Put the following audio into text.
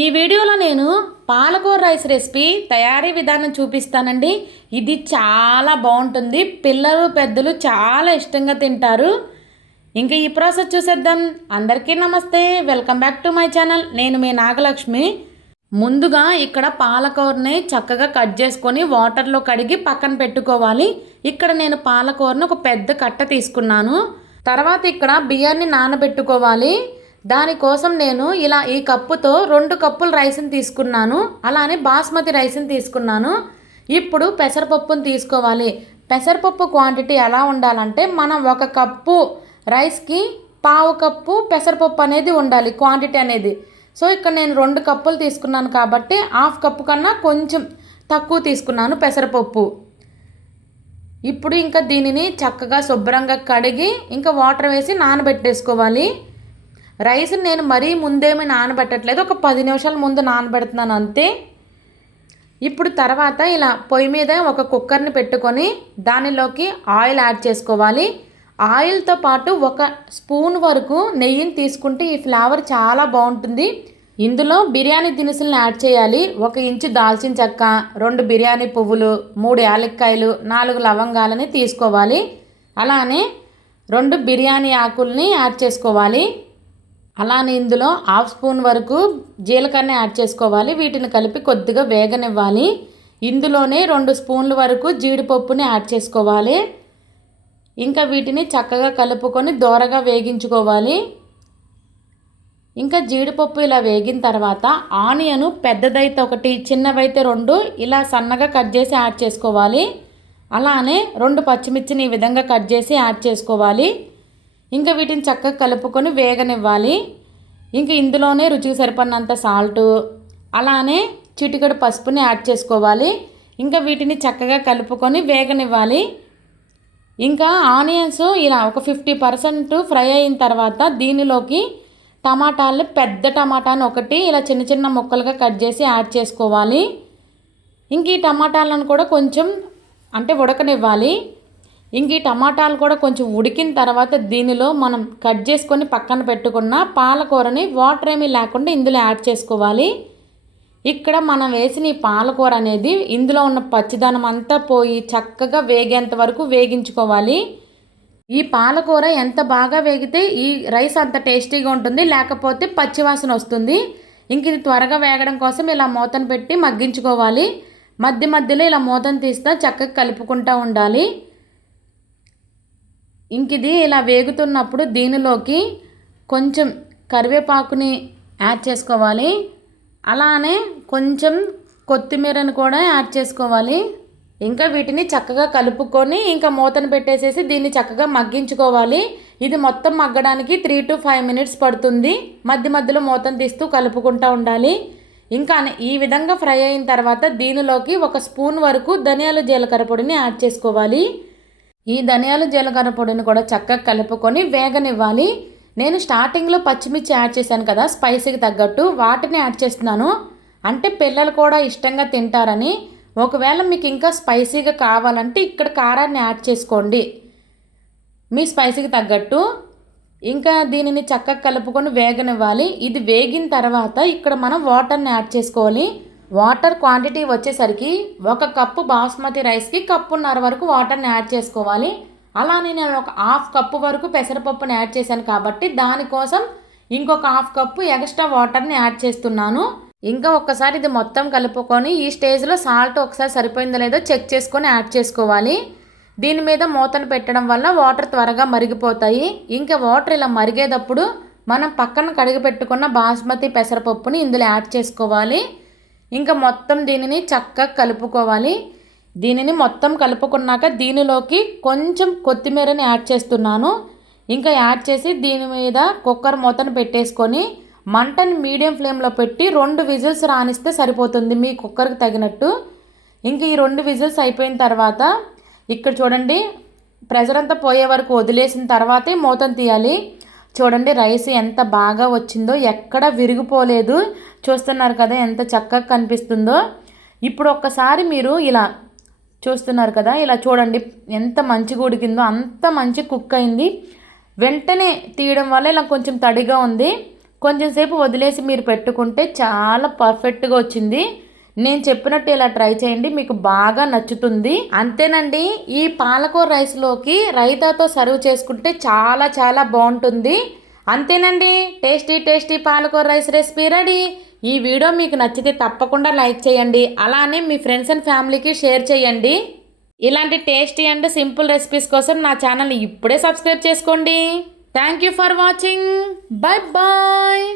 ఈ వీడియోలో నేను పాలకూర రైస్ రెసిపీ తయారీ విధానం చూపిస్తానండి. ఇది చాలా బాగుంటుంది. పిల్లలు పెద్దలు చాలా ఇష్టంగా తింటారు. ఇంకా ఈ ప్రాసెస్ చూసేద్దాం. అందరికీ నమస్తే, welcome back to my channel. నేను మీ నాగలక్ష్మి. ముందుగా ఇక్కడ పాలకూరని చక్కగా కట్ చేసుకొని వాటర్లో కడిగి పక్కన పెట్టుకోవాలి. ఇక్కడ నేను పాలకూరను ఒక పెద్ద కట్ట తీసుకున్నాను. తర్వాత ఇక్కడ బియ్యాన్ని నానబెట్టుకోవాలి. దానికోసం నేను ఇలా ఈ కప్పుతో 2 కప్పుల రైస్ని తీసుకున్నాను. అలానే బాస్మతి రైస్ని తీసుకున్నాను. ఇప్పుడు పెసరపప్పును తీసుకోవాలి. పెసరపప్పు క్వాంటిటీ ఎలా ఉండాలంటే మనం 1 కప్పు రైస్కి 1/2 కప్పు పెసరపప్పు అనేది ఉండాలి, క్వాంటిటీ అనేది. సో ఇక్కడ నేను 2 కప్పులు తీసుకున్నాను కాబట్టి 1/2 కప్పు కన్నా కొంచెం తక్కువ తీసుకున్నాను పెసరపప్పు. ఇప్పుడు ఇంకా దీనిని చక్కగా శుభ్రంగా కడిగి ఇంకా వాటర్ వేసి నానబెట్టేసుకోవాలి. రైస్ నేను మరీ ముందేమీ నానబెట్టట్లేదు, ఒక 10 నిమిషాల ముందు నానబెడుతున్నాను అంతే. ఇప్పుడు తర్వాత ఇలా పొయ్యి మీద ఒక కుక్కర్ని పెట్టుకొని దానిలోకి ఆయిల్ యాడ్ చేసుకోవాలి. ఆయిల్తో పాటు 1 స్పూన్ వరకు నెయ్యిని తీసుకుంటే ఈ ఫ్లేవర్ చాలా బాగుంటుంది. ఇందులో బిర్యానీ దినుసులను యాడ్ చేయాలి. 1 ఇంచు దాల్చిన చెక్క, 2 బిర్యానీ పువ్వులు, 3 యాలక్కాయలు, 4 లవంగాలని తీసుకోవాలి. అలానే 2 బిర్యానీ ఆకుల్ని యాడ్ చేసుకోవాలి. అలానే ఇందులో 1/2 స్పూన్ వరకు జీలకర్ర యాడ్ చేసుకోవాలి. వీటిని కలిపి కొద్దిగా వేగనివ్వాలి. ఇందులోనే 2 స్పూన్ల వరకు జీడిపప్పుని యాడ్ చేసుకోవాలి. ఇంకా వీటిని చక్కగా కలుపుకొని దోరగా వేగించుకోవాలి. ఇంకా జీడిపప్పు ఇలా వేగిన తర్వాత ఆనియన్ పెద్దదైతే 1, చిన్నవైతే 2 ఇలా సన్నగా కట్ చేసి యాడ్ చేసుకోవాలి. అలానే 2 పచ్చిమిర్చిని ఈ విధంగా కట్ చేసి యాడ్ చేసుకోవాలి. ఇంకా వీటిని చక్కగా కలుపుకొని వేగనివ్వాలి. ఇంకా ఇందులోనే రుచికి సరిపడినంత సాల్టు, అలానే చిటికెడు పసుపుని యాడ్ చేసుకోవాలి. ఇంకా వీటిని చక్కగా కలుపుకొని వేగనివ్వాలి. ఇంకా ఆనియన్స్ ఇలా ఒక 50% ఫ్రై అయిన తర్వాత దీనిలోకి టమాటాలు, పెద్ద టమాటాను 1 ఇలా చిన్న చిన్న ముక్కలుగా కట్ చేసి యాడ్ చేసుకోవాలి. ఇంక ఈ టమాటాలను కూడా కొంచెం ఉడకనివ్వాలి. ఇంక ఈ టమాటాలు కూడా కొంచెం ఉడికిన తర్వాత దీనిలో మనం కట్ చేసుకొని పక్కన పెట్టుకున్న పాలకూరని వాటర్ ఏమీ లేకుండా ఇందులో యాడ్ చేసుకోవాలి. ఇక్కడ మనం వేసిన ఈ పాలకూర అనేది ఇందులో ఉన్న పచ్చిదనం అంతా పోయి చక్కగా వేగేంత వరకు వేగించుకోవాలి. ఈ పాలకూర ఎంత బాగా వేగితే ఈ రైస్ అంత టేస్టీగా ఉంటుంది, లేకపోతే పచ్చివాసన వస్తుంది. ఇంక ఇది త్వరగా వేగడం కోసం ఇలా మూతను పెట్టి మగ్గించుకోవాలి. మధ్య మధ్యలో ఇలా మూతను తీస్తా చక్కగా కలుపుకుంటూ ఉండాలి. ఇంక ఇది ఇలా వేగుతున్నప్పుడు దీనిలోకి కొంచెం కరివేపాకుని యాడ్ చేసుకోవాలి. అలానే కొంచెం కొత్తిమీరని కూడా యాడ్ చేసుకోవాలి. ఇంకా వీటిని చక్కగా కలుపుకొని ఇంకా మూతను పెట్టేసేసి దీన్ని చక్కగా మగ్గించుకోవాలి. ఇది మొత్తం మగ్గడానికి 3 to 5 మినిట్స్ పడుతుంది. మధ్య మధ్యలో మూతను తీస్తూ కలుపుకుంటూ ఉండాలి. ఇంకా ఈ విధంగా ఫ్రై అయిన తర్వాత దీనిలోకి 1 స్పూన్ వరకు ధనియాల జీలకర్ర పొడిని యాడ్ చేసుకోవాలి. ఈ ధనియాల జీలకర్ర పొడిని కూడా చక్కగా కలుపుకొని వేగనివ్వాలి. నేను స్టార్టింగ్లో పచ్చిమిర్చి యాడ్ చేశాను కదా, స్పైసీకి తగ్గట్టు వాటిని యాడ్ చేస్తున్నాను. అంటే పిల్లలు కూడా ఇష్టంగా తింటారని. ఒకవేళ మీకు ఇంకా స్పైసీగా కావాలంటే ఇక్కడ కారాన్ని యాడ్ చేసుకోండి మీ స్పైసీకి తగ్గట్టు. ఇంకా దీనిని చక్కగా కలుపుకొని వేగనివ్వాలి. ఇది వేగిన తర్వాత ఇక్కడ మనం వాటర్ని యాడ్ చేసుకోవాలి. వాటర్ క్వాంటిటీ వచ్చేసరికి 1 కప్పు బాస్మతి రైస్కి 1.5 కప్పు వరకు వాటర్ని యాడ్ చేసుకోవాలి. అలానే నేను 1/2 కప్పు వరకు పెసరపప్పుని యాడ్ చేశాను కాబట్టి దానికోసం ఇంకొక 1/2 కప్పు ఎక్స్ట్రా వాటర్ని యాడ్ చేస్తున్నాను. ఇంకా ఒక్కసారి ఇది మొత్తం కలుపుకొని ఈ స్టేజ్లో సాల్ట్ ఒకసారి సరిపోయిందో లేదో చెక్ చేసుకొని యాడ్ చేసుకోవాలి. దీని మీద మూతను పెట్టడం వల్ల వాటర్ త్వరగా మరిగిపోతాయి. ఇంకా వాటర్ ఇలా మరిగేటప్పుడు మనం పక్కన కడిగి పెట్టుకున్న బాస్మతి పెసరపప్పుని ఇందులో యాడ్ చేసుకోవాలి. ఇంకా మొత్తం దీనిని చక్కగా కలుపుకోవాలి. దీనిని మొత్తం కలుపుకున్నాక దీనిలోకి కొంచెం కొత్తిమీరని యాడ్ చేస్తున్నాను. ఇంకా యాడ్ చేసి దీని మీద కుక్కర్ మూతను పెట్టేసుకొని మంటని మీడియం ఫ్లేమ్లో పెట్టి 2 విజిల్స్ రానిస్తే సరిపోతుంది మీ కుక్కర్కి తగినట్టు. ఇంక ఈ 2 విజిల్స్ అయిపోయిన తర్వాత ఇక్కడ చూడండి, ప్రెషర్ అంతా పోయే వరకు వదిలేసిన తర్వాతే మూతను తీయాలి. చూడండి రైస్ ఎంత బాగా వచ్చిందో, ఎక్కడ విరిగిపోలేదు. చూస్తున్నారు కదా ఎంత చక్కగా కనిపిస్తుందో. ఇప్పుడు ఒక్కసారి మీరు ఇలా చూస్తున్నారు కదా, ఇలా చూడండి ఎంత మంచిగా ఉడికిందో, అంత మంచి కుక్ అయింది. వెంటనే తీయడం వల్ల ఇలా కొంచెం తడిగా ఉంది. కొంచెం సేపు వదిలేసి మీరు పెట్టుకుంటే చాలా పర్ఫెక్ట్గా వచ్చింది. నేను చెప్పినట్టు ఇలా ట్రై చేయండి, మీకు బాగా నచ్చుతుంది. అంతేనండి, ఈ పాలకూర రైస్లోకి రైతాతో సర్వ్ చేసుకుంటే చాలా చాలా బాగుంటుంది. అంతేనండి, టేస్టీ టేస్టీ పాలకూర రైస్ రెసిపీ రెడీ. ఈ వీడియో మీకు నచ్చితే తప్పకుండా లైక్ చేయండి, అలానే మీ ఫ్రెండ్స్ అండ్ ఫ్యామిలీకి షేర్ చేయండి. ఇలాంటి టేస్టీ అండ్ సింపుల్ రెసిపీస్ కోసం నా ఛానల్ని ఇప్పుడే సబ్స్క్రైబ్ చేసుకోండి. Thank you for watching. Bye bye.